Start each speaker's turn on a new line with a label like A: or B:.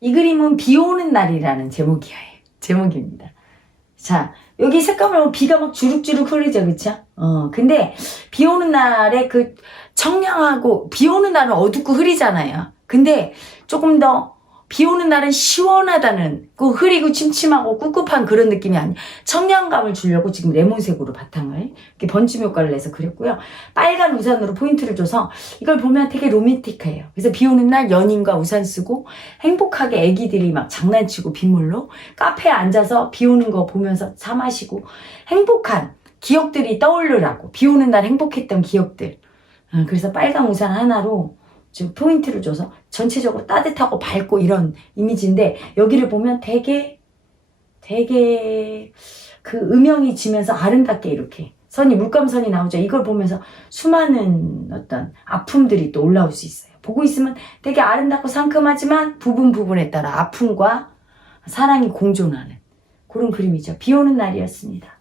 A: 이 그림은 비 오는 날이라는 제목이에요. 제목입니다. 자, 여기 색감을 보면 비가 막 주룩주룩 흐르죠, 그쵸? 어, 근데 비 오는 날에 그 청량하고, 비 오는 날은 어둡고 흐리잖아요. 근데 조금 더, 비 오는 날은 시원하다는, 그 흐리고 침침하고 꿉꿉한 그런 느낌이 아니에요. 청량감을 주려고 지금 레몬색으로 바탕을 이렇게 번짐 효과를 내서 그렸고요. 빨간 우산으로 포인트를 줘서 이걸 보면 되게 로맨틱해요. 그래서 비 오는 날 연인과 우산 쓰고 행복하게 애기들이 막 장난치고 빗물로 카페에 앉아서 비 오는 거 보면서 차 마시고 행복한 기억들이 떠오르라고 비 오는 날 행복했던 기억들. 어, 그래서 빨간 우산 하나로 지금 포인트를 줘서 전체적으로 따뜻하고 밝고 이런 이미지인데 여기를 보면 되게 되게 그 음영이 지면서 아름답게 이렇게 선이 물감선이 나오죠. 이걸 보면서 수많은 어떤 아픔들이 또 올라올 수 있어요. 보고 있으면 되게 아름답고 상큼하지만 부분 부분에 따라 아픔과 사랑이 공존하는 그런 그림이죠. 비 오는 날이었습니다.